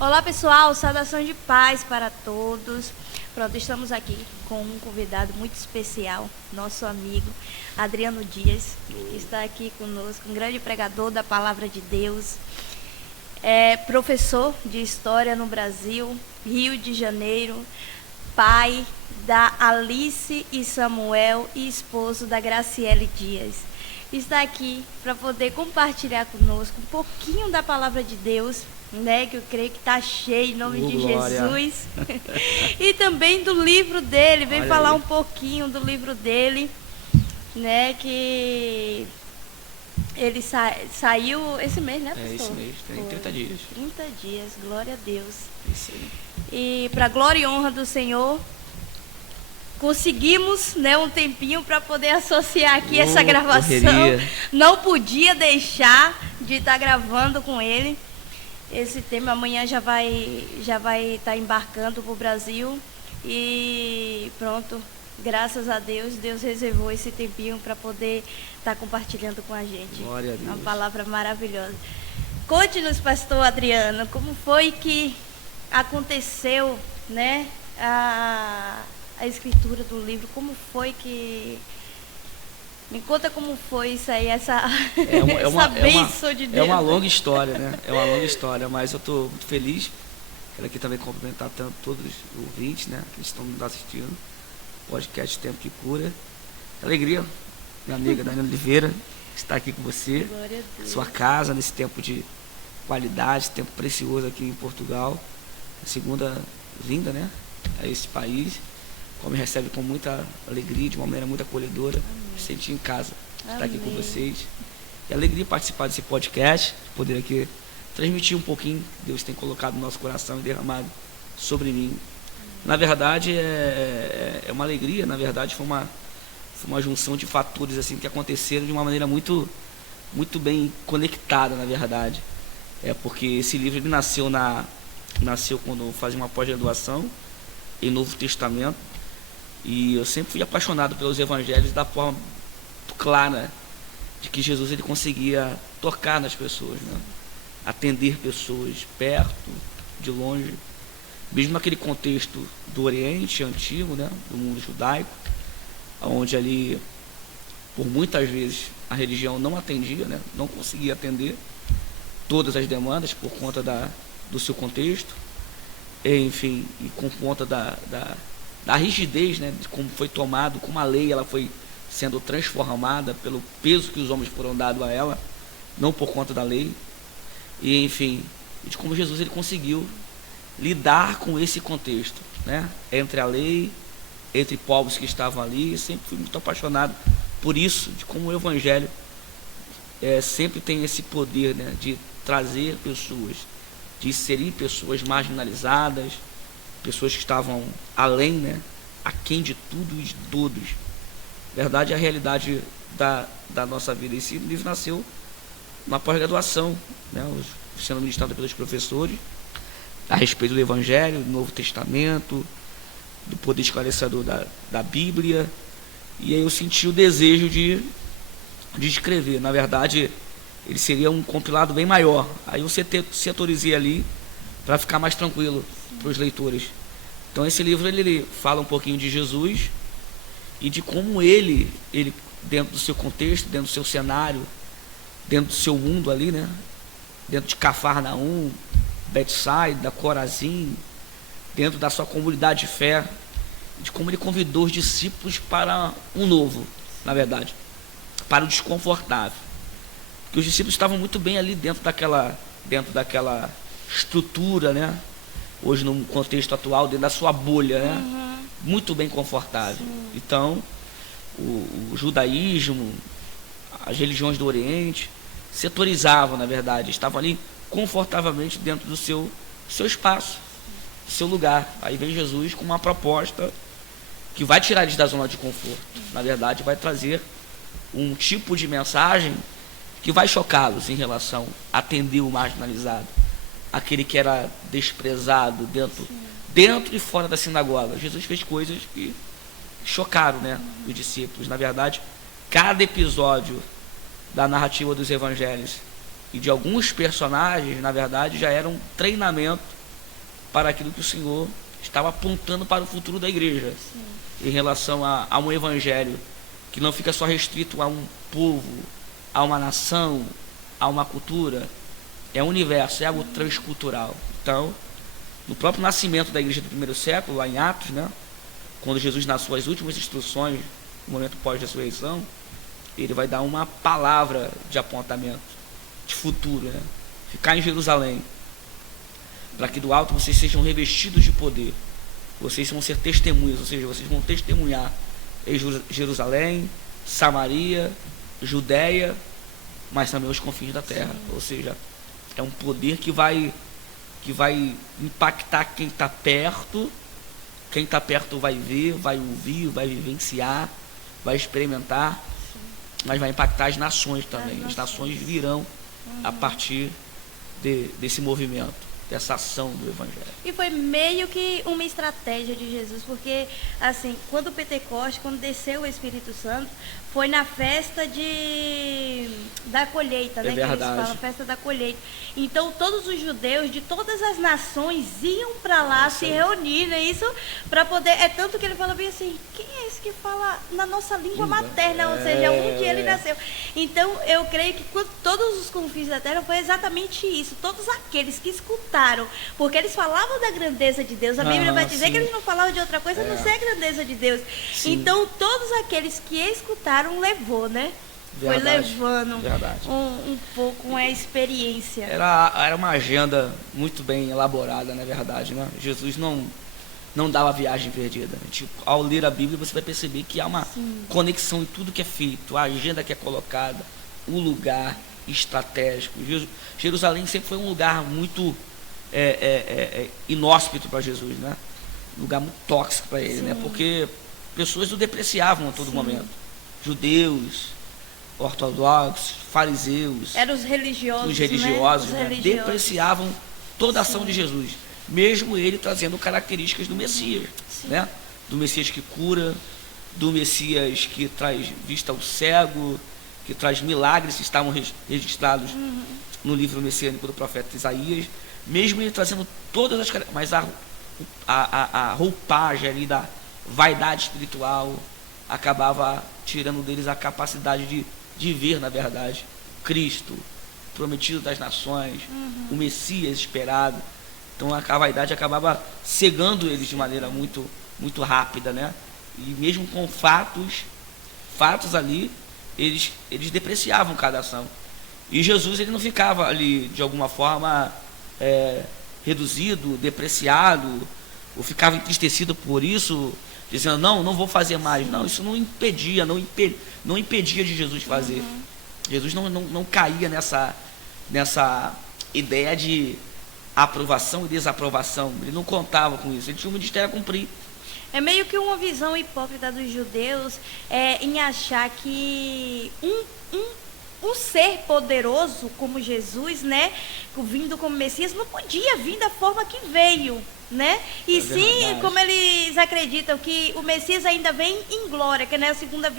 Olá pessoal, saudação de paz para todos. Pronto, estamos aqui com um convidado muito especial, nosso amigo Adriano Dias, que está aqui conosco, um grande pregador da palavra de Deus, é professor de História no Brasil, Rio de Janeiro, pai da Alice e Samuel e esposo da Graciele Dias. Está aqui para poder compartilhar conosco um pouquinho da palavra de Deus, né, que eu creio que está cheio em nome de Glória. Jesus. E também do livro dele, vem Olha falar aí. um pouquinho do livro dele, né, que ele saiu esse mês, né, pastor? É esse mês, tem Foi. 30 dias. 30 dias, glória a Deus. Isso aí. E para glória e honra do Senhor, conseguimos, né, um tempinho para poder associar aqui essa gravação. Correria. Não podia deixar de estar gravando com ele. Esse tema amanhã já vai estar embarcando para o Brasil. E pronto, graças a Deus, Deus reservou esse tempinho para poder estar compartilhando com a gente. Glória a Deus. Uma palavra maravilhosa. Conte-nos, pastor Adriano, como foi que aconteceu, né, a escritura do livro, como foi que... Me conta como foi isso aí, essa bênção de Deus. É uma longa história, né? É uma longa história, mas eu estou muito feliz. Quero aqui também cumprimentar tanto todos os ouvintes, né, que estão nos assistindo. Podcast Tempo que Cura. Alegria, minha amiga Daniela Oliveira, estar aqui com você. Glória a Deus. Sua casa, nesse tempo de qualidade, tempo precioso aqui em Portugal. A segunda vinda, né, a esse país. Como me recebe com muita alegria, de uma maneira muito acolhedora. Me senti em casa, estar aqui com vocês. E alegria participar desse podcast, poder aqui transmitir um pouquinho que Deus tem colocado no nosso coração e derramado sobre mim. Na verdade, é uma alegria, na verdade, foi uma junção de fatores assim, que aconteceram de uma maneira muito bem conectada, na verdade. Porque esse livro ele nasceu quando eu fazia uma pós-graduação em Novo Testamento. E eu sempre fui apaixonado pelos evangelhos da forma clara de que Jesus ele conseguia tocar nas pessoas, né? Atender pessoas perto, de longe, mesmo naquele contexto do Oriente Antigo, né? Do mundo judaico, onde ali, por muitas vezes, a religião não atendia, né? Não conseguia atender todas as demandas por conta do seu contexto, enfim, e com conta da rigidez, né, de como foi tomado, como a lei ela foi sendo transformada pelo peso que os homens foram dados a ela, não por conta da lei, e enfim, de como Jesus ele conseguiu lidar com esse contexto, né, entre a lei, entre povos que estavam ali. Sempre fui muito apaixonado por isso, de como o evangelho sempre tem esse poder, né, de trazer pessoas, de inserir pessoas marginalizadas, pessoas que estavam além, né, aquém de tudo e de todos. Na verdade, a realidade da nossa vida. Esse livro nasceu na pós-graduação, né, sendo ministrado pelos professores, a respeito do Evangelho, do Novo Testamento, do poder esclarecedor da Bíblia. E aí eu senti o desejo de escrever. Na verdade, ele seria um compilado bem maior. Aí eu setorizei ali para ficar mais tranquilo para os leitores. Então esse livro ele fala um pouquinho de Jesus e de como ele dentro do seu contexto, dentro do seu cenário, dentro do seu mundo ali, né, dentro de Cafarnaum, Betsaida, Corazim, dentro da sua comunidade de fé, de como ele convidou os discípulos para um novo, na verdade, para o desconfortável. Porque os discípulos estavam muito bem ali dentro daquela estrutura, né? Hoje no contexto atual, dentro da sua bolha, né? Muito bem confortável. Sim. Então, o judaísmo, as religiões do Oriente, setorizavam, na verdade, estavam ali confortavelmente dentro do seu espaço, do seu lugar. Aí vem Jesus com uma proposta que vai tirar eles da zona de conforto. Na verdade, vai trazer um tipo de mensagem que vai chocá-los em relação a atender o marginalizado, aquele que era desprezado dentro e fora da sinagoga. Jesus fez coisas que chocaram, né, os discípulos. Na verdade, cada episódio da narrativa dos evangelhos e de alguns personagens, na verdade, já era um treinamento para aquilo que o Senhor estava apontando para o futuro da igreja. Sim. Em relação a um evangelho que não fica só restrito a um povo, a uma nação, a uma cultura. É um universo, é algo transcultural. Então, no próprio nascimento da igreja do primeiro século, lá em Atos, né, quando Jesus, nas suas últimas instruções, no momento pós-ressurreição, ele vai dar uma palavra de apontamento, de futuro, né? Ficar em Jerusalém, para que do alto vocês sejam revestidos de poder. Vocês vão ser testemunhas, ou seja, vocês vão testemunhar em Jerusalém, Samaria, Judéia, mas também os confins da terra. Sim. Ou seja, é um poder que vai impactar quem está perto. Quem está perto vai ver, vai ouvir, vai vivenciar, vai experimentar. Sim. Mas vai impactar as nações também. As nações virão a partir desse movimento, dessa ação do Evangelho. E foi meio que uma estratégia de Jesus, porque assim, quando o Pentecostes, quando desceu o Espírito Santo, foi na festa da colheita, né? Verdade. Que eles falam, festa da colheita. Então todos os judeus de todas as nações iam para lá se reunir, né? Isso para poder, é tanto que ele fala bem assim, quem é esse que fala na nossa língua materna, ou seja, onde ele nasceu. Então eu creio que todos os confins da terra foi exatamente isso, todos aqueles que escutaram, porque eles falavam da grandeza de Deus, a Bíblia vai dizer que eles não falavam de outra coisa a não ser a grandeza de Deus. Sim. Então todos aqueles que escutaram levou, né? Verdade, foi levando um pouco uma experiência. Era uma agenda muito bem elaborada, na verdade, né? Jesus não dava viagem perdida. Tipo, ao ler a Bíblia você vai perceber que há uma conexão em tudo que é feito, a agenda que é colocada, o lugar estratégico. Jerusalém sempre foi um lugar muito inóspito para Jesus, né? Um lugar muito tóxico para ele, né? Porque pessoas o depreciavam a todo momento. Judeus, ortodoxos, fariseus, eram os religiosos, né? Depreciavam toda a ação de Jesus, mesmo ele trazendo características do Messias, né? Do Messias que cura, do Messias que traz vista ao cego, que traz milagres que estavam registrados no livro messiânico do profeta Isaías, mesmo ele trazendo todas as características, mas a roupagem ali da vaidade espiritual acabava tirando deles a capacidade de ver, na verdade, Cristo, prometido das nações, o Messias esperado. Então a vaidade acabava cegando eles de maneira muito, muito rápida, né? E mesmo com fatos ali, eles depreciavam cada ação. E Jesus, ele não ficava ali de alguma forma reduzido, depreciado, ou ficava entristecido por isso, dizendo, não vou fazer mais. Não, isso não impedia de Jesus fazer. Jesus não caía nessa ideia de aprovação e desaprovação. Ele não contava com isso, ele tinha um ministério a cumprir. É meio que uma visão hipócrita dos judeus em achar que um ser poderoso como Jesus, né, vindo como Messias, não podia vir da forma que veio, né? E sim, como eles acreditam que o Messias ainda vem em glória, que não é a segunda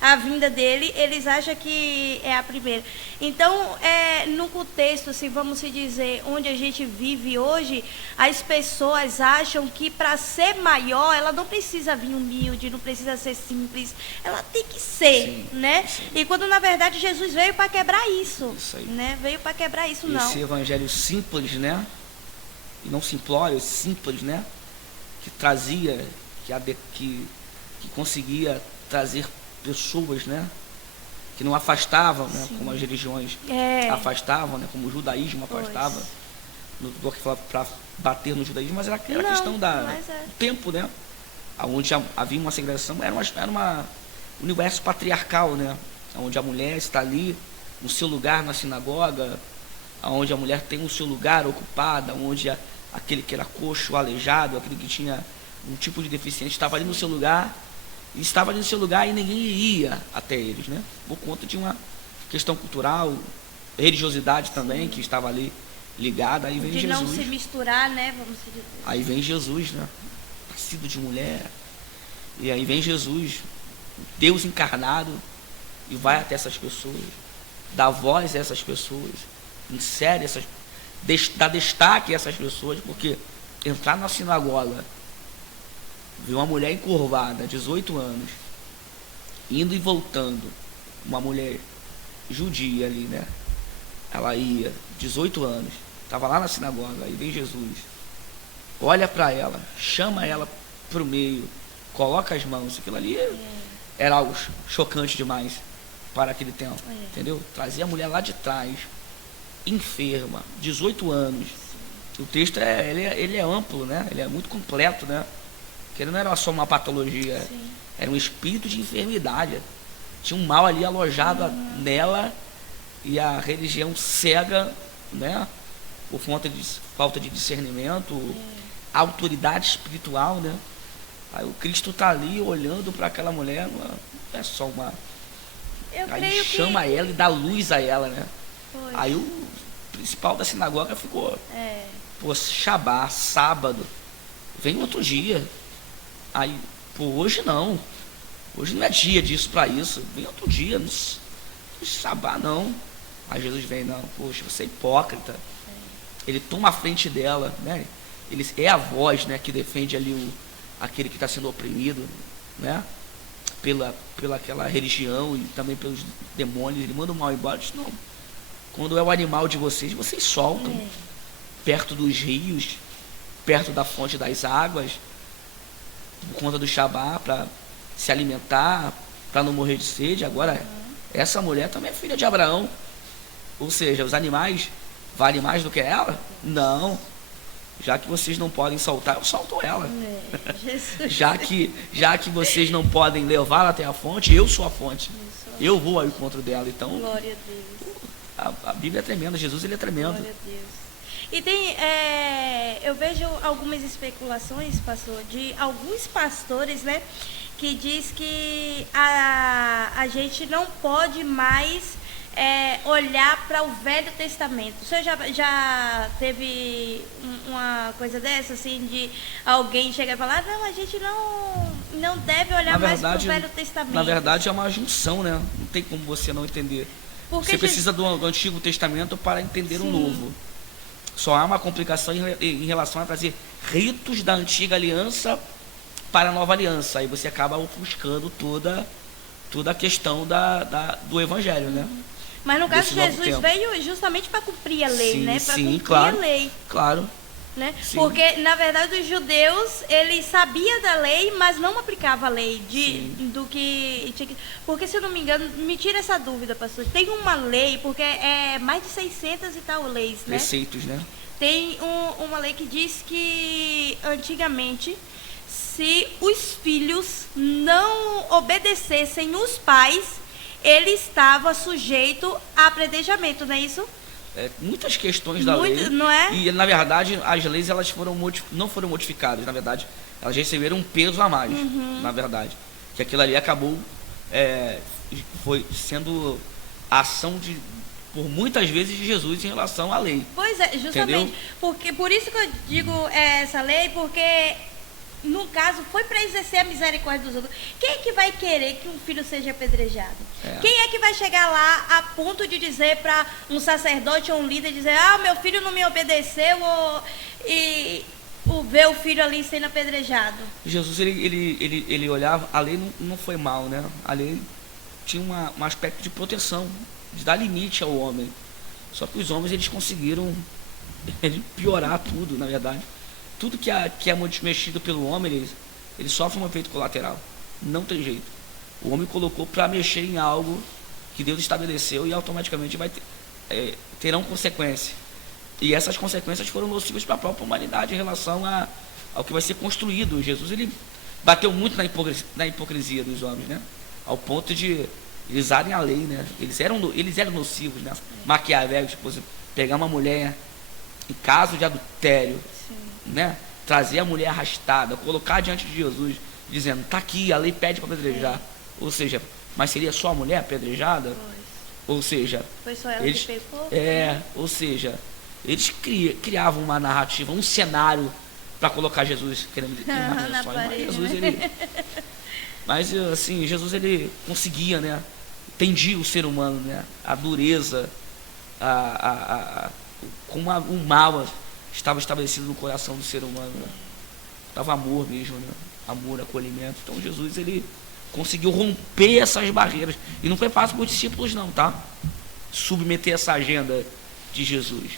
a vinda dele, eles acham que é a primeira. Então, no contexto, assim, vamos se dizer, onde a gente vive hoje, as pessoas acham que para ser maior, ela não precisa vir humilde, não precisa ser simples, ela tem que ser, né? Sim. E quando, na verdade, Jesus veio para quebrar isso né? Veio para quebrar isso, não. Esse evangelho simples, né? E não simplório, simples, né? Que trazia, que conseguia trazer pessoas, né? Que não afastavam, né? Como as religiões afastavam, né? Como o judaísmo afastava. Não estou aqui para bater no judaísmo, mas era aquela questão do tempo, né? Onde havia uma segregação, era um universo patriarcal, né? Onde a mulher está ali no seu lugar na sinagoga, onde a mulher tem o seu lugar ocupado, onde aquele que era coxo, aleijado, aquele que tinha um tipo de deficiência, estava ali no seu lugar, e ninguém ia até eles, né? Por conta de uma questão cultural, religiosidade também, que estava ali ligada. Aí vem Jesus. De não se misturar, né? Vamos dizer. Aí vem Jesus, né? Nascido de mulher. E aí vem Jesus, Deus encarnado, e vai até essas pessoas, dá voz a essas pessoas, insere dá destaque a essas pessoas, porque entrar na sinagoga, ver uma mulher encurvada, 18 anos, indo e voltando, uma mulher judia ali, né? Ela ia, 18 anos, estava lá na sinagoga, aí vem Jesus, olha para ela, chama ela para o meio, coloca as mãos, aquilo ali era algo chocante demais para aquele tempo, entendeu? Trazia a mulher lá de trás, enferma, 18 anos. O texto ele é amplo, né? Ele é muito completo, né? Porque ele não era só uma patologia, era um espírito de enfermidade. Tinha um mal ali alojado nela, e a religião cega, né? Por falta de discernimento, autoridade espiritual, né? Aí o Cristo está ali olhando para aquela mulher, não é só uma... Aí chama ela e dá luz a ela, né? Pois. Aí o principal da sinagoga ficou, pô, Shabá, sábado, vem outro dia. Aí, pô, hoje não é dia disso para isso, vem outro dia, não Shabá não. Aí Jesus vem, não, poxa, você é hipócrita. Ele toma a frente dela, né? Ele é a voz, né, que defende ali aquele que está sendo oprimido, né? Pela aquela religião e também pelos demônios. Ele manda o mal embora. Diz, não, quando é o animal de vocês soltam perto dos rios, perto da fonte das águas, por conta do Shabá, para se alimentar, para não morrer de sede. Agora, essa mulher também é filha de Abraão, ou seja, os animais valem mais do que ela? Não. Já que vocês não podem soltar, eu solto ela. já que vocês não podem levá-la até a fonte, eu sou a fonte. Eu vou ao encontro dela. Então, glória a Deus. A Bíblia é tremenda, Jesus ele é tremendo. Glória a Deus. E tem, eu vejo algumas especulações, pastor, de alguns pastores, né, que diz que a gente não pode mais olhar para o Velho Testamento. O senhor já teve uma coisa dessa, assim, de alguém chegar e falar, não, a gente não deve olhar mais para o Velho Testamento? Na verdade, é uma junção, né? Não tem como você não entender. Você precisa do Antigo Testamento para entender o Novo. Só há uma complicação em relação a trazer ritos da Antiga Aliança para a Nova Aliança. Aí você acaba ofuscando toda a questão do Evangelho, né? Mas no caso, Jesus veio justamente para cumprir a lei, né? Para cumprir a lei. Claro. Né? Porque, na verdade, os judeus, eles sabiam da lei, mas não aplicavam a lei do que tinha que... Porque, se eu não me engano, me tira essa dúvida, pastor. Tem uma lei, porque é mais de 600 e tal leis, né? Preceitos, né? Tem uma lei que diz que, antigamente, se os filhos não obedecessem os pais, ele estava sujeito a apedrejamento, não é isso? Muitas questões da lei, não é? E na verdade as leis elas não foram modificadas, na verdade elas receberam um peso a mais, na verdade, que aquilo ali acabou foi sendo a ação por muitas vezes de Jesus em relação à lei. Pois é, justamente, porque por isso que eu digo essa lei, porque no caso, foi para exercer a misericórdia dos outros. Quem é que vai querer que um filho seja apedrejado? Quem é que vai chegar lá a ponto de dizer para um sacerdote ou um líder, dizer, meu filho não me obedeceu, e ver o filho ali sendo apedrejado? Jesus, ele olhava, a lei não foi mal, né? A lei tinha um aspecto de proteção, de dar limite ao homem. Só que os homens, eles conseguiram piorar tudo, na verdade. Tudo que é mexido pelo homem, ele sofre um efeito colateral. Não tem jeito. O homem colocou para mexer em algo que Deus estabeleceu e automaticamente terão consequências. E essas consequências foram nocivas para a própria humanidade em relação ao que vai ser construído. Jesus ele bateu muito na hipocrisia dos homens, né? Ao ponto de eles usarem a lei, né? Eles eram nocivos, né? Maquiavélicos, tipo, pegar uma mulher em caso de adultério, né? Trazer a mulher arrastada, colocar diante de Jesus, dizendo, tá aqui, a lei pede para apedrejar. Ou seja, mas seria só a mulher apedrejada? Ou seja, foi só ela que pecou? Ou seja, eles criavam uma narrativa, um cenário para colocar Jesus querendo na parede, mas Jesus mas assim, Jesus ele conseguia, né? Entendia o ser humano, né? A dureza, com o mal estava estabelecido no coração do ser humano, né? Estava amor mesmo, né? Amor, acolhimento. Então Jesus, ele conseguiu romper essas barreiras. E não foi fácil para os discípulos não, tá? Submeter essa agenda de Jesus.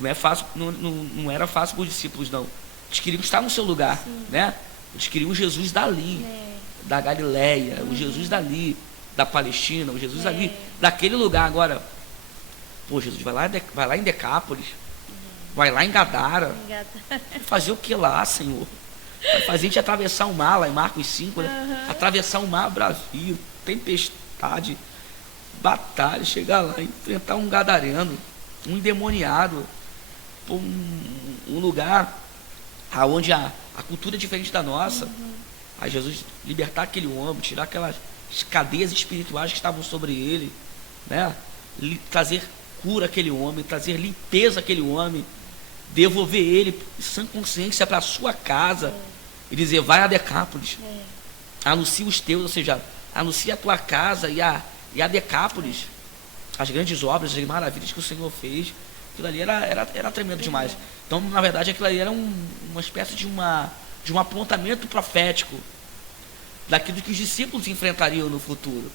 Não é fácil, não era fácil para os discípulos não. Eles queriam estar no seu lugar, né? Eles queriam o Jesus dali, da Galileia, o Jesus dali, da Palestina, o Jesus ali, daquele lugar. Agora, pô, Jesus, vai lá em Decápolis, vai lá em Gadara. Vai fazer o que lá, Senhor? Vai fazer a gente atravessar o mar, lá em Marcos 5, né? Atravessar o mar Brasil, tempestade, batalha, chegar lá, enfrentar um gadareno, um endemoniado, um lugar onde a cultura é diferente da nossa. Aí Jesus libertar aquele homem, tirar aquelas cadeias espirituais que estavam sobre ele, né? Trazer cura àquele homem, trazer limpeza àquele homem, devolver ele sem consciência para a sua casa e dizer, vai a Decápolis, anuncia os teus, ou seja, anuncia a tua casa e a Decápolis, as grandes obras, as maravilhas que o Senhor fez. Aquilo ali era tremendo demais. Então, na verdade, aquilo ali era uma espécie de um apontamento profético daquilo que os discípulos enfrentariam no futuro.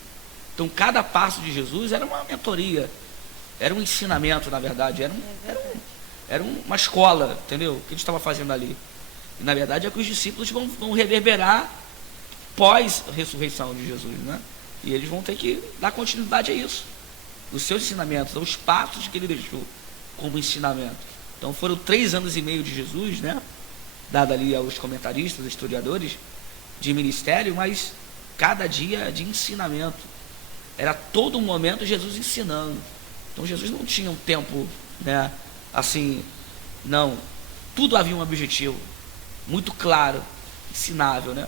Então, cada passo de Jesus era uma mentoria, era um ensinamento, na verdade, era uma escola, entendeu? O que ele estava fazendo ali. E, na verdade, é que os discípulos vão reverberar pós-ressurreição de Jesus, né? E eles vão ter que dar continuidade a isso, os seus ensinamentos, os passos que ele deixou como ensinamento. Então foram 3 anos e meio de Jesus, né? Dado ali aos comentaristas, historiadores, de ministério, mas cada dia de ensinamento. Era todo momento Jesus ensinando. Então Jesus não tinha um tempo, né? Assim, não. Tudo havia um objetivo muito claro, ensinável, né?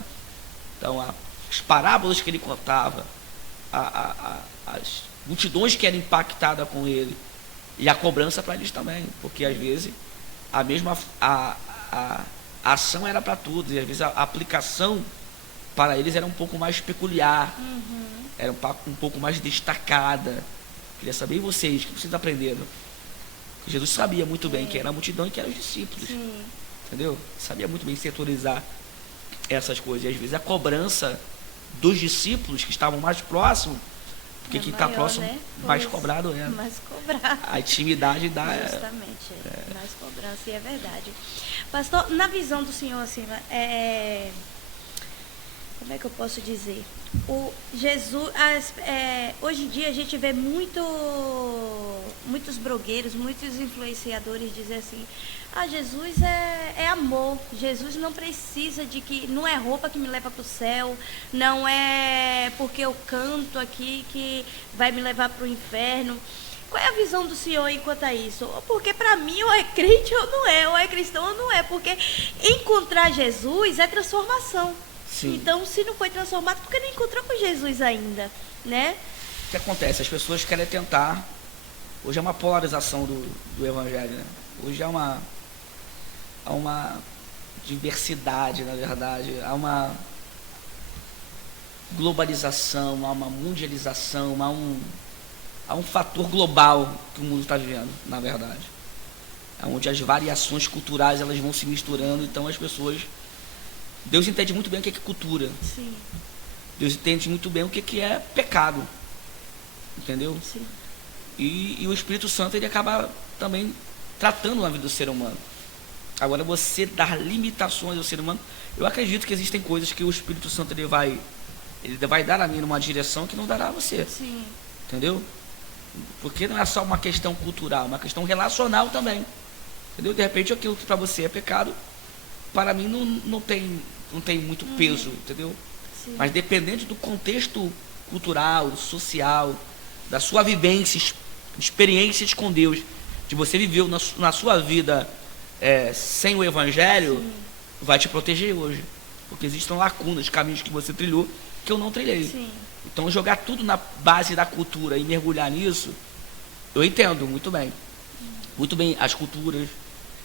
Então as parábolas que ele contava, as multidões que eram impactadas com ele, e a cobrança para eles também, porque às vezes a ação era para todos, e às vezes a aplicação para eles era um pouco mais peculiar, era um pouco mais destacada. Queria saber, e vocês, o que vocês aprenderam? Jesus sabia muito bem quem era a multidão e quem eram os discípulos, entendeu? Sabia muito bem setorizar essas coisas, e às vezes a cobrança dos discípulos que estavam mais próximos, porque quem está próximo, né? Mais cobrado é. Mais cobrado. A intimidade dá. Justamente, mais cobrança, e é verdade. Pastor, na visão do senhor, assim, como é que eu posso dizer? Hoje em dia a gente vê muitos blogueiros, muitos influenciadores dizer assim, Jesus é amor, Jesus não precisa não é roupa que me leva para o céu, não é porque eu canto aqui que vai me levar para o inferno. Qual é a visão do senhor enquanto a isso? Porque para mim ou é crente ou não é, ou é cristão ou não é, porque encontrar Jesus é transformação. Sim. Então, se não foi transformado, por que não encontrou com Jesus ainda, né? O que acontece? As pessoas querem tentar. Hoje é uma polarização do evangelho, né? Hoje há uma diversidade, na verdade, há uma globalização, há uma mundialização, há um fator global que o mundo está vivendo, na verdade, onde as variações culturais elas vão se misturando. Então as pessoas, Deus entende muito bem o que é cultura. Sim. Deus entende muito bem o que é pecado, entendeu? Sim. E o Espírito Santo ele acaba também tratando a vida do ser humano. Agora, você dar limitações ao ser humano, eu acredito que existem coisas que o Espírito Santo ele vai dar a mim numa direção que não dará a você. Sim. Entendeu? Porque não é só uma questão cultural, é uma questão relacional também. Entendeu? De repente aquilo que para você é pecado, para mim não tem muito peso, entendeu? Sim. Mas dependendo do contexto cultural, social, da sua vivência, experiências com Deus, de você viveu na sua vida sem o Evangelho, sim, vai te proteger hoje. Porque existem lacunas, caminhos que você trilhou que eu não trilhei. Sim. Então jogar tudo na base da cultura e mergulhar nisso, eu entendo muito bem. Muito bem as culturas,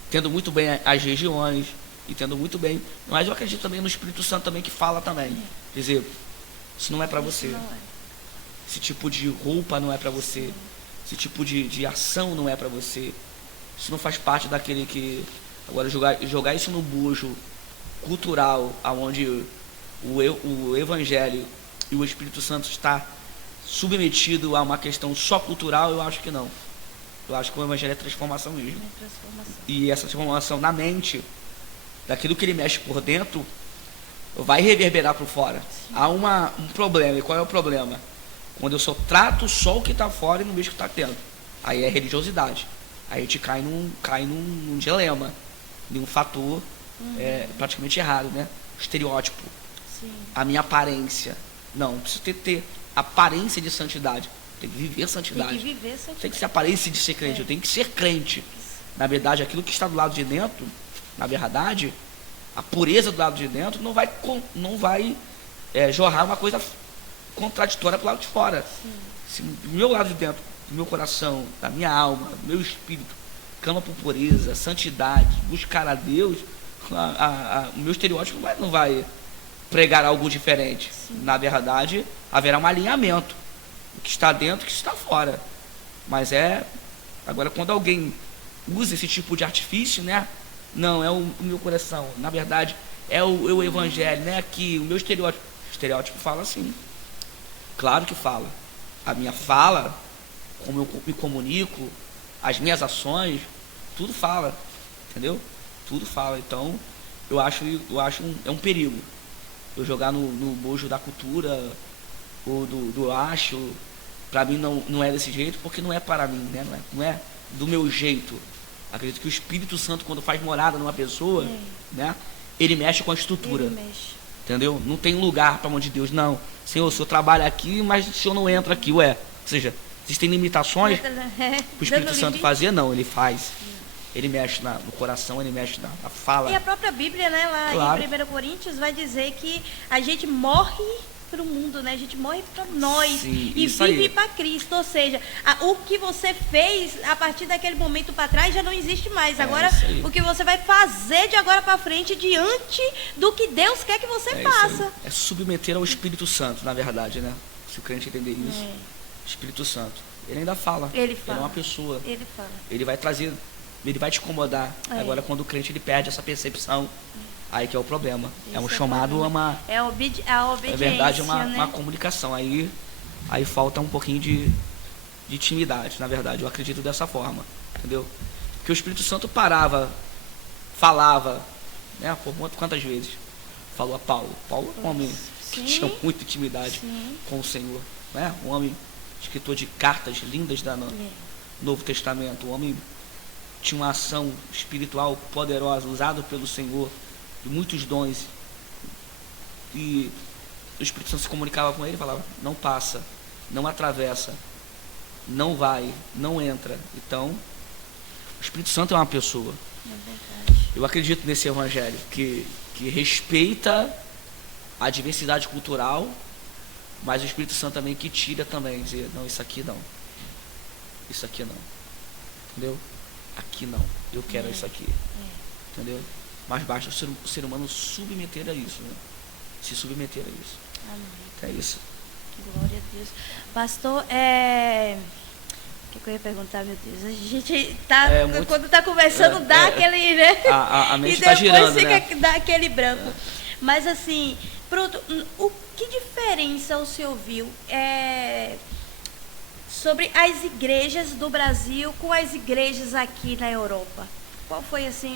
entendo muito bem as regiões, entendo muito bem. Mas eu acredito também no Espírito Santo também que fala também. Quer dizer, isso não é para você. Esse tipo de roupa não é para você. Esse tipo de ação não é para você. Isso não faz parte daquele que... Agora, jogar isso no bujo cultural, onde o Evangelho e o Espírito Santo está submetido a uma questão só cultural, eu acho que não. Eu acho que o Evangelho é transformação mesmo. É transformação. E essa transformação na mente, daquilo que ele mexe por dentro, vai reverberar por fora. Sim. Há um problema. E qual é o problema? Quando eu só trato só o que está fora e não vejo o que está dentro. Aí é religiosidade. Aí a gente cai num dilema, de um fator praticamente errado, né? O estereótipo. Sim. A minha aparência. Não preciso ter aparência de santidade. Tem que viver santidade. Tem que viver santidade. Tem que ser aparência de ser crente. Eu tenho que ser crente. Na verdade, aquilo que está do lado de dentro, na verdade, a pureza do lado de dentro não vai jorrar uma coisa contraditória para o lado de fora. Sim. Se do meu lado de dentro, do meu coração, da minha alma, do meu espírito, clama por pureza, santidade, buscar a Deus, o meu estereótipo não vai pregar algo diferente. Sim. Na verdade, haverá um alinhamento. O que está dentro, o que está fora. Mas agora, quando alguém usa esse tipo de artifício, né? Não, é o meu coração. Na verdade, é o Evangelho, né? Aqui, o meu estereótipo. O estereótipo fala assim. Claro que fala. A minha fala, como eu me comunico, as minhas ações, tudo fala. Entendeu? Tudo fala. Então, eu acho é um perigo. Eu jogar no bojo da cultura ou do acho, para mim não é desse jeito, porque não é para mim, né? Não é do meu jeito. Acredito que o Espírito Santo, quando faz morada numa pessoa, né? Ele mexe com a estrutura. Ele mexe. Entendeu? Não tem lugar para a mão de Deus, não. Senhor, o Senhor trabalha aqui, mas o Senhor não entra aqui, Ou seja, existem limitações para o Espírito Santo fazer? Não, ele faz. Ele mexe no coração, ele mexe na fala. E a própria Bíblia, né, lá claro. Em 1 Coríntios, vai dizer que a gente morre para o mundo, né? A gente morre para nós. Sim, e vive para Cristo. Ou seja, o que você fez a partir daquele momento para trás já não existe mais. Agora, o que você vai fazer de agora para frente diante do que Deus quer que você faça. É submeter ao Espírito Santo, na verdade, né? Se o crente entender isso. Espírito Santo. Ele ainda fala. Ele é uma pessoa. Ele fala. Ele vai trazer, ele vai te incomodar. Agora, quando o crente ele perde essa percepção, aí que é o problema. É um chamado a uma... a obediência, é verdade, uma comunicação. Aí falta um pouquinho de intimidade, na verdade. Eu acredito dessa forma, entendeu? Porque o Espírito Santo falava, né? Por quantas vezes falou a Paulo. Paulo é um homem que tinha muita intimidade com o Senhor, né? Um homem escritor de cartas lindas do Novo Testamento. Um homem tinha uma ação espiritual poderosa, usado pelo Senhor, de muitos dons, e o Espírito Santo se comunicava com ele e falava: não passa, não atravessa, não vai, não entra. Então, o Espírito Santo é uma pessoa. É verdade. Eu acredito nesse Evangelho que respeita a diversidade cultural, mas o Espírito Santo também que tira também, dizer: não, isso aqui não, isso aqui não, entendeu? Aqui não, eu quero isso aqui, entendeu? Mas basta o ser humano submeter a isso, né? Se submeter a isso. Amém. É isso. Glória a Deus. Pastor, o que eu ia perguntar, meu Deus? A gente tá, quando está conversando, dá aquele, né? A mente está girando, e depois fica, dá aquele branco. Mas assim, pronto, que diferença o senhor viu sobre as igrejas do Brasil com as igrejas aqui na Europa? Qual foi assim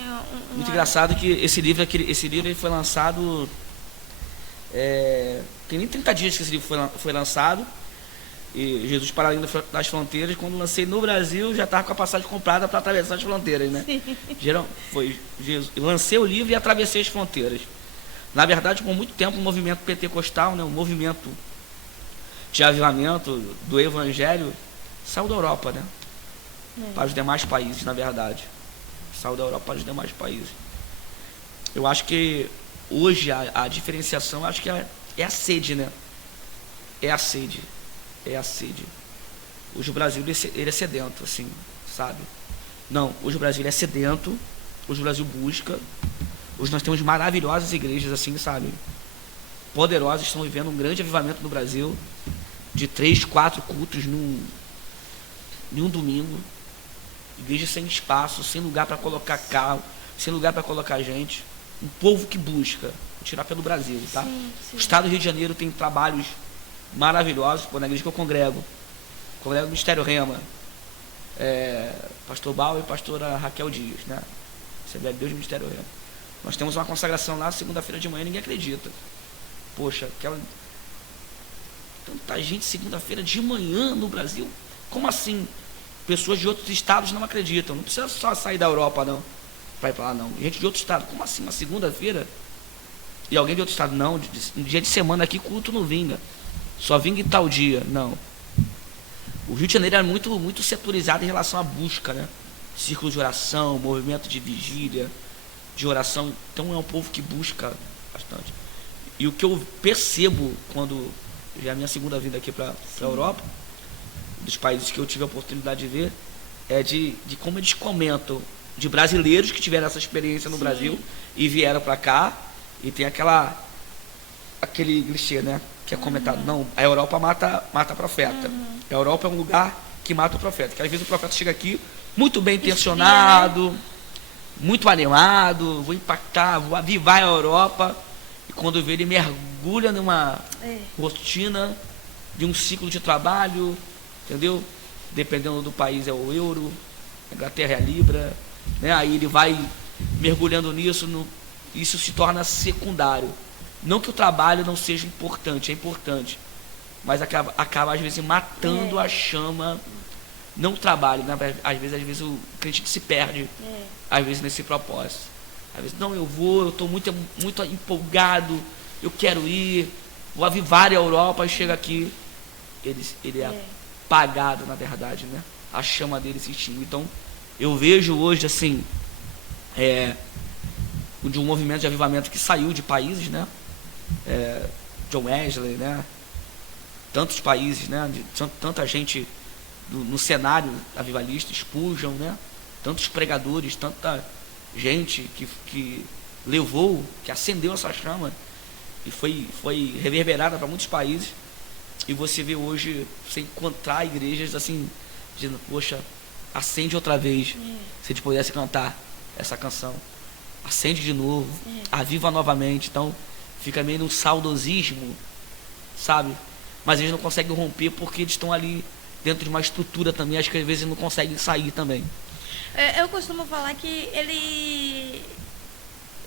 Muito engraçado que esse livro ele foi lançado, tem nem 30 dias que esse livro foi lançado, e Jesus para além das fronteiras. Quando lancei no Brasil, já estava com a passagem comprada para atravessar as fronteiras, né? Lancei o livro e atravessei as fronteiras. Na verdade, por muito tempo, o movimento pentecostal, né, o movimento de avivamento do Evangelho, saiu da Europa, né? Para os demais países, na verdade. Saiu da Europa para os demais países. Eu acho que hoje a diferenciação, acho que é a sede, né? É a sede. Hoje o Brasil ele é sedento, assim, sabe? Não, hoje o Brasil é sedento, hoje o Brasil busca. Hoje nós temos maravilhosas igrejas, assim, sabe? Poderosas, estão vivendo um grande avivamento no Brasil, de 3, 4 cultos em um domingo. igreja sem espaço, sem lugar para colocar carro, sem lugar para colocar gente. Um povo que busca, vou tirar pelo Brasil, tá? Sim, sim. O estado do Rio de Janeiro tem trabalhos maravilhosos, na igreja que eu congrego no Ministério Rema, pastor Bal e pastora Raquel Dias, né? Assembleia de Deus do Ministério Rema. Nós temos uma consagração lá segunda-feira de manhã, ninguém acredita. Poxa, tanta gente segunda-feira de manhã no Brasil, como assim? Pessoas de outros estados não acreditam, não precisa só sair da Europa não, para ir para lá não, gente de outro estado, como assim, uma segunda-feira? E alguém de outro estado, não, um dia de semana aqui culto não vinga, só vinga em tal dia, não. O Rio de Janeiro é muito, muito setorizado em relação à busca, né? Círculo de oração, movimento de vigília, de oração, então é um povo que busca bastante. E o que eu percebo quando já é a minha segunda vinda aqui para a Europa, dos países que eu tive a oportunidade de ver, é de como eles comentam de brasileiros que tiveram essa experiência no Brasil e vieram para cá, e tem aquele clichê, né, que é comentado, não, a Europa mata profeta. A Europa é um lugar que mata o profeta, que às vezes o profeta chega aqui muito bem intencionado, muito animado, vou impactar, vou avivar a Europa, e quando vê ele mergulha numa rotina de um ciclo de trabalho, entendeu? Dependendo do país é o euro, a Inglaterra é a libra, né? Aí ele vai mergulhando nisso, isso se torna secundário. Não que o trabalho não seja importante, é importante, mas acaba às vezes matando a chama, não o trabalho, né? Às vezes o crente se perde, às vezes nesse propósito. Às vezes, não, eu estou muito, muito empolgado, eu quero ir, vou avivar a Europa, e chega aqui, ele é apagado, na verdade, né? A chama dele se extingue. Então, eu vejo hoje, assim, de um movimento de avivamento que saiu de países, né? John Wesley, né? Tantos países, né? Tanta gente no cenário avivalista, Spurgeon, né? Tantos pregadores, tanta gente que levou, que acendeu essa chama e foi reverberada para muitos países. E você vê hoje, você encontrar igrejas assim, dizendo, poxa, acende outra vez, se a gente pudesse cantar essa canção, acende de novo, aviva novamente. Então fica meio num saudosismo, sabe? Mas eles não conseguem romper porque eles estão ali dentro de uma estrutura também, acho que às vezes não conseguem sair também. Eu costumo falar que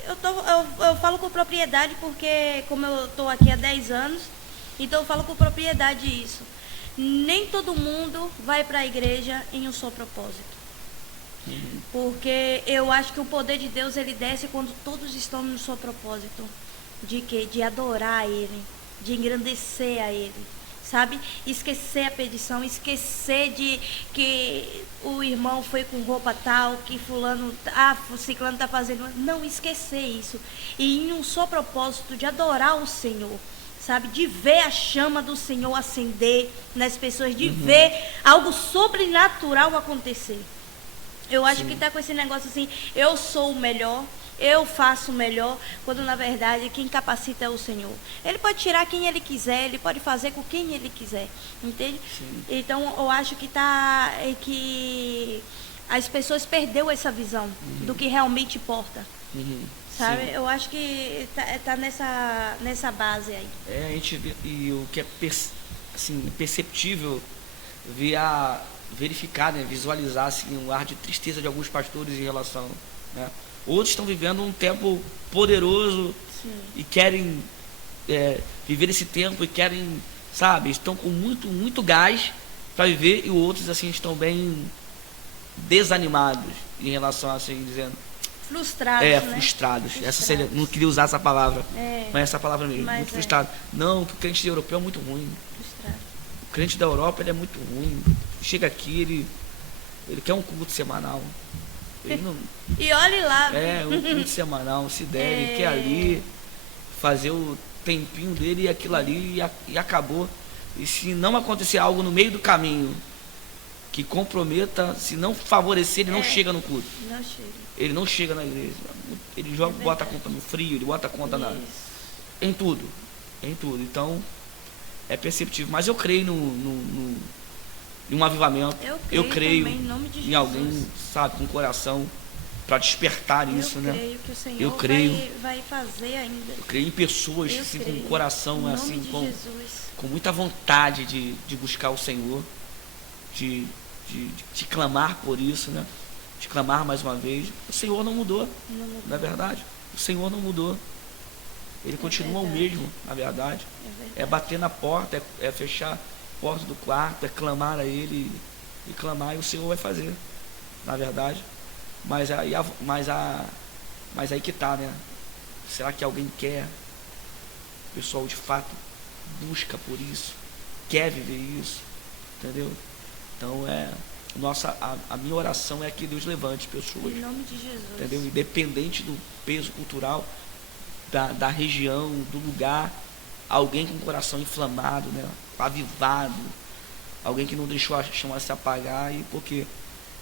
eu falo com propriedade porque, como eu estou aqui há 10 anos, então eu falo com propriedade isso. Nem todo mundo vai para a igreja em um só propósito. Porque eu acho que o poder de Deus, ele desce quando todos estão no seu propósito. De quê? De adorar a Ele, de engrandecer a Ele. Sabe? Esquecer a perdição, esquecer de que o irmão foi com roupa tal, que o ciclano está fazendo. Não, esquecer isso. E em um só propósito de adorar o Senhor, sabe? De ver a chama do Senhor acender nas pessoas, de ver algo sobrenatural acontecer. Eu acho que está com esse negócio assim, eu sou o melhor, eu faço o melhor, quando na verdade quem capacita é o Senhor. Ele pode tirar quem Ele quiser, Ele pode fazer com quem Ele quiser, entende? Sim. Então eu acho que que as pessoas perderam essa visão do que realmente importa, sabe? Sim. Eu acho que tá nessa base aí. A gente vê, e o que é assim, perceptível, verificar, né, visualizar assim, um ar de tristeza de alguns pastores em relação, né? Outros estão vivendo um tempo poderoso. Sim. E querem viver esse tempo e querem, sabe, estão com muito, muito gás para viver, e outros assim estão bem desanimados em relação a assim, dizendo frustrados, né? Frustrados. Essa seria, não queria usar essa palavra, mas essa palavra mesmo, muito frustrado. Não, que o crente europeu é muito ruim. Frustrado. O crente da Europa, ele é muito ruim. Chega aqui, ele quer um culto semanal. E olhe lá. Um culto semanal, se der, ele quer ali fazer o tempinho dele e aquilo ali e acabou. E se não acontecer algo no meio do caminho que comprometa, se não favorecer, ele não chega no culto. Não chega. Ele não chega na igreja. Ele bota a conta no frio, ele bota a conta em tudo. Em tudo. Então, é perceptível. Mas eu creio em um avivamento. Eu creio também, em nome de em Jesus. alguém, sabe, com coração para despertar isso, né? Eu creio que o Senhor Eu creio. Vai fazer ainda. Eu creio em pessoas assim, com o coração assim, com muita vontade de buscar o Senhor, de clamar por isso, né? De clamar mais uma vez. O Senhor não mudou, não é verdade? O Senhor não mudou. Ele continua o mesmo, na verdade. É bater na porta, é fechar a porta do quarto, é clamar a Ele e clamar, e o Senhor vai fazer, na verdade. Mas aí que tá, né? Será que alguém quer? O pessoal de fato busca por isso, quer viver isso, entendeu? Então a minha oração é que Deus levante pessoas, em nome de Jesus, entendeu? Independente do peso cultural da região, do lugar, alguém com o coração inflamado, né? Avivado, alguém que não deixou a chama se apagar, e porque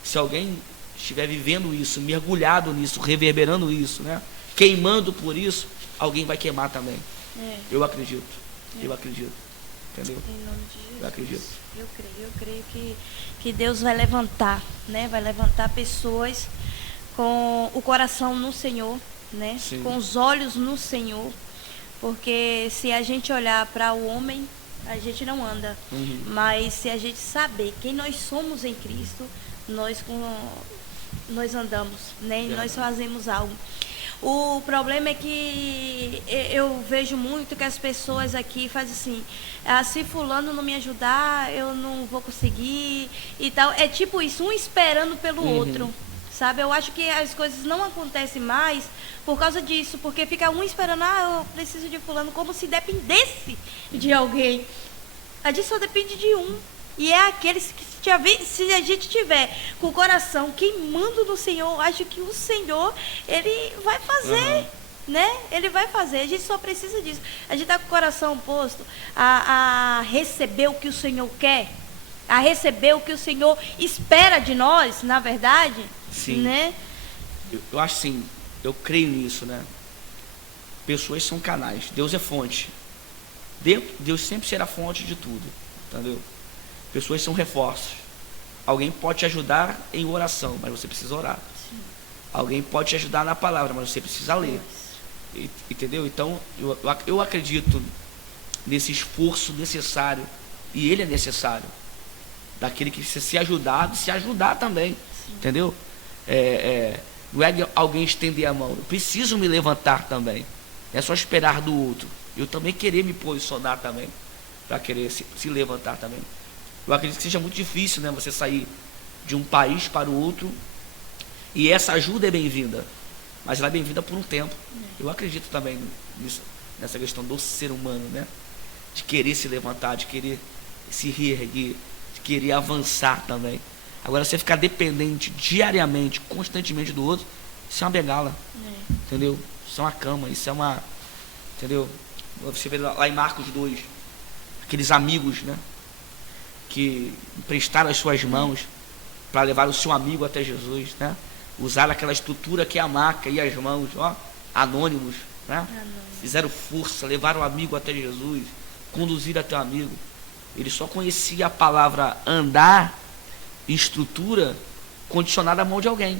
se alguém estiver vivendo isso, mergulhado nisso, reverberando isso, né? Queimando por isso, alguém vai queimar também. Eu acredito, entendeu? Em nome de Jesus. Eu acredito. Eu creio que Deus vai levantar, né? Vai levantar pessoas com o coração no Senhor, né? Sim. Com os olhos no Senhor, porque se a gente olhar para o homem, a gente não anda. Mas se a gente saber quem nós somos em Cristo, nós andamos, né? E nós fazemos algo. O problema é que eu vejo muito que as pessoas aqui fazem assim, se fulano não me ajudar, eu não vou conseguir e tal. É tipo isso, um esperando pelo outro, sabe? Eu acho que as coisas não acontecem mais por causa disso, porque fica um esperando, eu preciso de fulano, como se dependesse de alguém. A gente só depende de um. E é aqueles que, se a gente tiver com o coração queimando no Senhor, acho que o Senhor, Ele vai fazer, né? Ele vai fazer. A gente só precisa disso. A gente está com o coração posto a receber o que o Senhor quer, a receber o que o Senhor espera de nós, na verdade. Sim. Né? Eu acho assim, eu creio nisso, né? Pessoas são canais, Deus é fonte. Deus sempre será fonte de tudo, entendeu? Pessoas são reforços. Alguém pode te ajudar em oração, mas você precisa orar. Sim. Alguém pode te ajudar na palavra, mas você precisa ler. Entendeu? Então, eu acredito nesse esforço necessário, e ele é necessário, daquele que precisa ser ajudado, se ajudar também. Sim. Entendeu? Não é alguém estender a mão. Eu preciso me levantar também. Não é só esperar do outro. Eu também querer me posicionar também, para querer se levantar também. Eu acredito que seja muito difícil, né, você sair de um país para o outro, e essa ajuda é bem-vinda, mas ela é bem-vinda por um tempo. Eu acredito também nisso, nessa questão do ser humano, né, de querer se levantar, de querer se reerguer, de querer avançar também. Agora, você ficar dependente diariamente, constantemente do outro, isso é uma bengala, entendeu? Isso é uma cama, isso é uma, entendeu? Você vê lá em Marcos 2, aqueles amigos, né, que emprestaram as suas mãos para levar o seu amigo até Jesus, né? Usaram aquela estrutura que é a maca e as mãos, anônimos, né? Fizeram força, levaram o amigo até Jesus, conduziram até o amigo. Ele só conhecia a palavra andar, estrutura, condicionada à mão de alguém.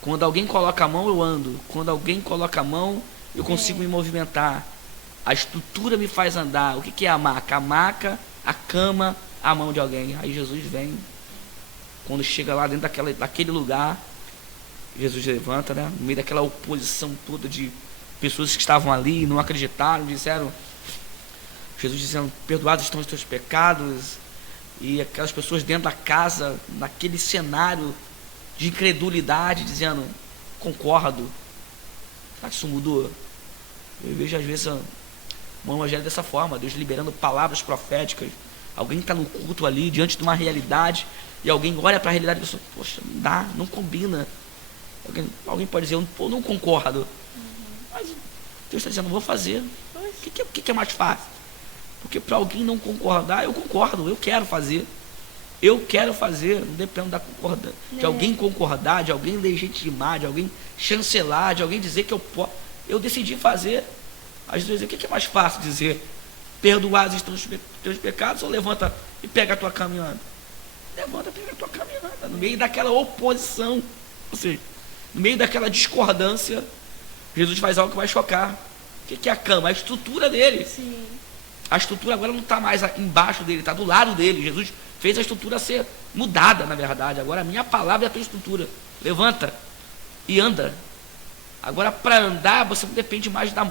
Quando alguém coloca a mão, eu ando. Quando alguém coloca a mão, eu consigo me movimentar. A estrutura me faz andar. O que é a maca? A maca, a cama, a mão de alguém. Aí Jesus vem. Quando chega lá dentro daquele lugar, Jesus levanta, né? No meio daquela oposição toda de pessoas que estavam ali, não acreditaram, disseram, Jesus dizendo, perdoados estão os teus pecados, e aquelas pessoas dentro da casa, naquele cenário de incredulidade, dizendo, concordo. Será que isso mudou? Eu vejo às vezes uma evangelho dessa forma, Deus liberando palavras proféticas. Alguém está no culto ali, diante de uma realidade, e alguém olha para a realidade e pensa, poxa, não dá, não combina. Alguém pode dizer, eu não concordo. Mas Deus está dizendo, não vou fazer. O que é mais fácil? Porque para alguém não concordar, eu concordo, eu quero fazer. Eu quero fazer, não depende da concordância. De alguém concordar, de alguém legitimar, de alguém chancelar, de alguém dizer que eu posso. Eu decidi fazer. Às vezes, o que é mais fácil dizer? Perdoados estão os teus pecados, ou levanta e pega a tua cama e anda? levanta, pega a tua cama e anda. No meio daquela oposição, ou seja, no meio daquela discordância, Jesus faz algo que vai chocar. O que é a cama? A estrutura dele. Sim. A estrutura agora não está mais embaixo dele, está do lado dele. Jesus fez a estrutura ser mudada, na verdade. Agora a minha palavra é a tua estrutura. Levanta e anda. Agora, para andar, você não depende mais da...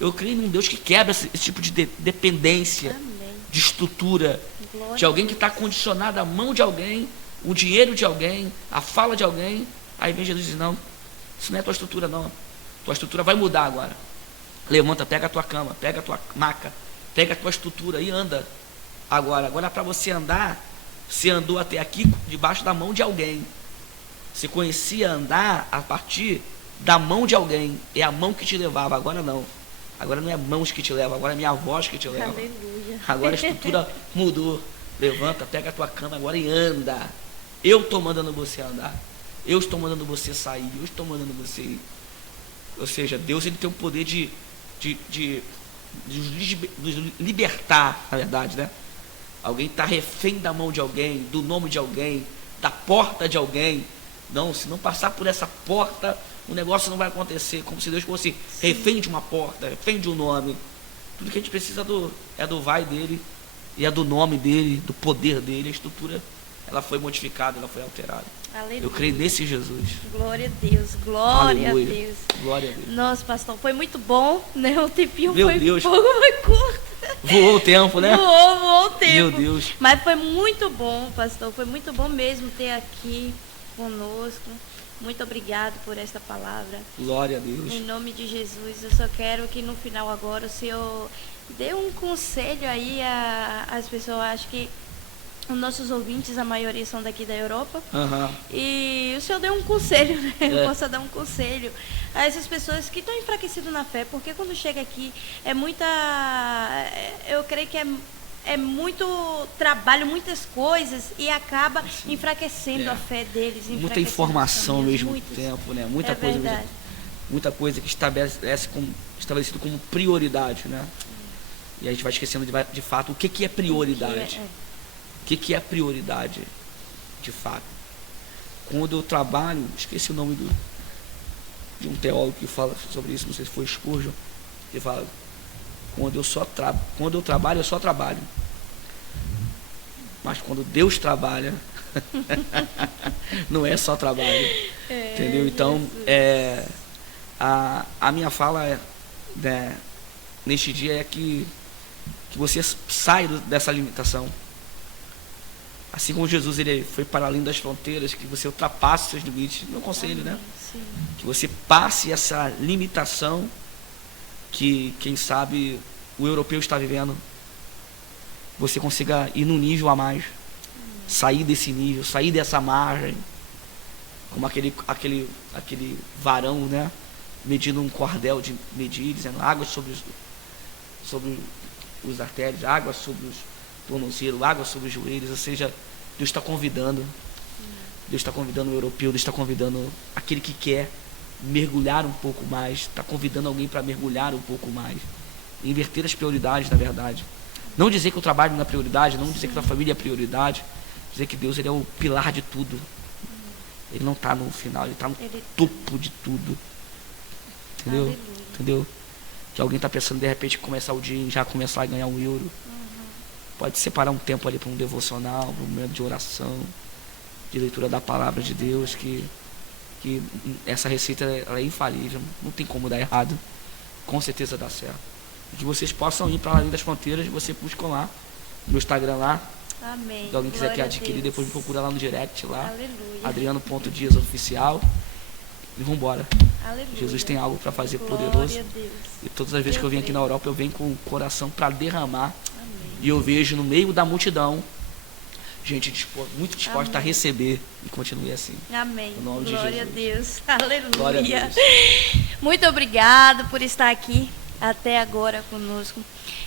Eu creio num Deus que quebra esse tipo de dependência. Amém. De estrutura, Glória de alguém a que Deus. está condicionado à mão de alguém, o dinheiro de alguém, a fala de alguém. Aí vem Jesus e diz, não, isso não é tua estrutura não, tua estrutura vai mudar agora. Levanta, pega a tua cama, pega a tua maca, pega a tua estrutura e anda. Agora para você andar, você andou até aqui debaixo da mão de alguém. Você conhecia andar a partir da mão de alguém, é a mão que te levava. Agora não, agora não é mãos que te levam, agora é minha voz que te leva. Aleluia. Agora a estrutura mudou. Levanta, pega a tua cama agora e anda. Eu estou mandando você andar, eu estou mandando você sair, eu estou mandando você ir. Ou seja, Deus, ele tem o poder de nos libertar, na verdade, né? Alguém está refém da mão de alguém, do nome de alguém, da porta de alguém. Não, se não passar por essa porta, o negócio não vai acontecer. Como se Deus fosse refém de uma porta, refém de um nome. Tudo que a gente precisa é do vai dele, e é do nome dele, do poder dele. A estrutura, ela foi modificada, ela foi alterada. Aleluia. Eu creio nesse Jesus. Glória a Deus, glória Aleluia. a Deus. Glória a Deus. Nossa, pastor, foi muito bom, né? O tempinho Meu foi Deus. pouco, foi curto. Voou o tempo, né? Voou o tempo. Meu Deus. Mas foi muito bom, pastor. Foi muito bom mesmo ter aqui conosco. Muito obrigado por esta palavra. Glória a Deus. Em nome de Jesus, eu só quero que no final agora o Senhor dê um conselho aí às pessoas. Acho que os nossos ouvintes, a maioria são daqui da Europa. Aham. E o Senhor deu um conselho, né? É. Eu posso dar um conselho a essas pessoas que estão enfraquecidas na fé, porque quando chega aqui é muita... Eu creio que é muito trabalho, muitas coisas, e acaba enfraquecendo É. a fé deles. Muita enfraquecendo informação ao as mesmo famílias, tempo, né? Muita É coisa, verdade. muita coisa que estabelecido como prioridade, né? E a gente vai esquecendo de fato o que é prioridade. O que é prioridade, de fato? Quando eu trabalho, esqueci o nome de um teólogo que fala sobre isso, não sei se foi Spurgeon, que fala, quando eu trabalho, eu só trabalho. Mas quando Deus trabalha, não é só trabalho. Entendeu? Então, a minha fala neste dia é que você saia dessa limitação. Assim como Jesus ele foi para além das fronteiras, que você ultrapasse seus limites. Meu conselho, né? Sim. Que você passe essa limitação que, quem sabe, o europeu está vivendo. Você consiga ir num nível a mais. Sair desse nível, sair dessa margem. Como aquele varão, né? Medindo um cordel de medir, dizendo água sobre os artérios, água sobre os tornozelos, água sobre os joelhos. Ou seja, Deus está convidando. Deus está convidando o europeu, Deus está convidando aquele que quer mergulhar um pouco mais, está convidando alguém para mergulhar um pouco mais, inverter as prioridades, na verdade. Não dizer que o trabalho não é prioridade, não dizer que a família é prioridade, dizer que Deus ele é o pilar de tudo. Ele não está no final, ele está no topo de tudo. Entendeu? Aleluia. Entendeu? Que alguém está pensando de repente começar o dia e já começar a ganhar €1. Pode separar um tempo ali para um devocional, para um momento de oração, de leitura da palavra de Deus, que essa receita ela é infalível, não tem como dar errado, com certeza dá certo. E que vocês possam ir para além das fronteiras, você busca lá, no Instagram lá, Amém. se alguém quiser Glória a adquirir, Deus. depois me procura lá no direct, lá, Aleluia. Adriano.Dias Oficial, e vambora. Aleluia. Jesus tem algo para fazer Glória poderoso, a Deus. e todas as vezes que eu venho aqui na Europa, eu venho com o coração para derramar. Amém. E eu vejo no meio da multidão gente muito disposta a Amém. receber, e continue assim. Amém. Em nome de Glória a Jesus. Deus. Aleluia. Glória a Deus. Muito obrigado por estar aqui até agora conosco.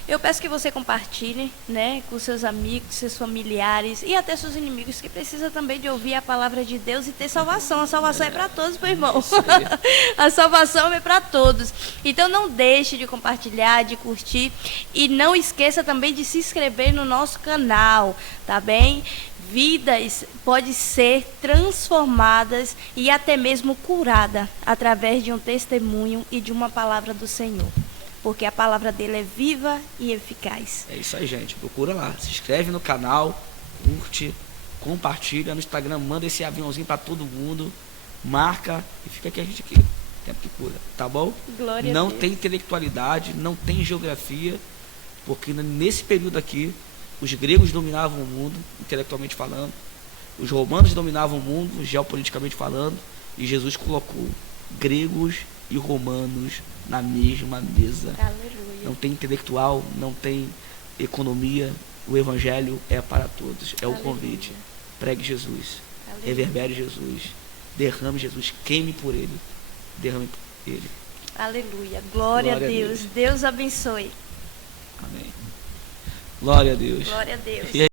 Eu peço que você compartilhe, né, com seus amigos, seus familiares e até seus inimigos, que precisa também de ouvir a palavra de Deus e ter salvação. A salvação é para todos, meu irmão. A salvação é para todos. Então não deixe de compartilhar, de curtir, e não esqueça também de se inscrever no nosso canal, tá bem? vidas podem ser transformadas e até mesmo curadas através de um testemunho e de uma palavra do Senhor. Porque a palavra dele é viva e eficaz. É isso aí, gente. Procura lá. Se inscreve no canal, curte, compartilha no Instagram, manda esse aviãozinho para todo mundo, marca e fica aqui a gente aqui. Tempo que cura, tá bom? Glória não a Deus. tem intelectualidade, não tem geografia, porque nesse período aqui, os gregos dominavam o mundo, intelectualmente falando, os romanos dominavam o mundo, geopoliticamente falando, e Jesus colocou gregos e romanos na mesma mesa. Aleluia. Não tem intelectual, não tem economia, o evangelho é para todos, é o Aleluia. convite. Pregue Jesus, Aleluia. reverbere Jesus, derrame Jesus, queime por ele, derrame por ele. Aleluia. Glória a Deus. Deus abençoe. Amém. Glória a Deus. Glória a Deus. E aí?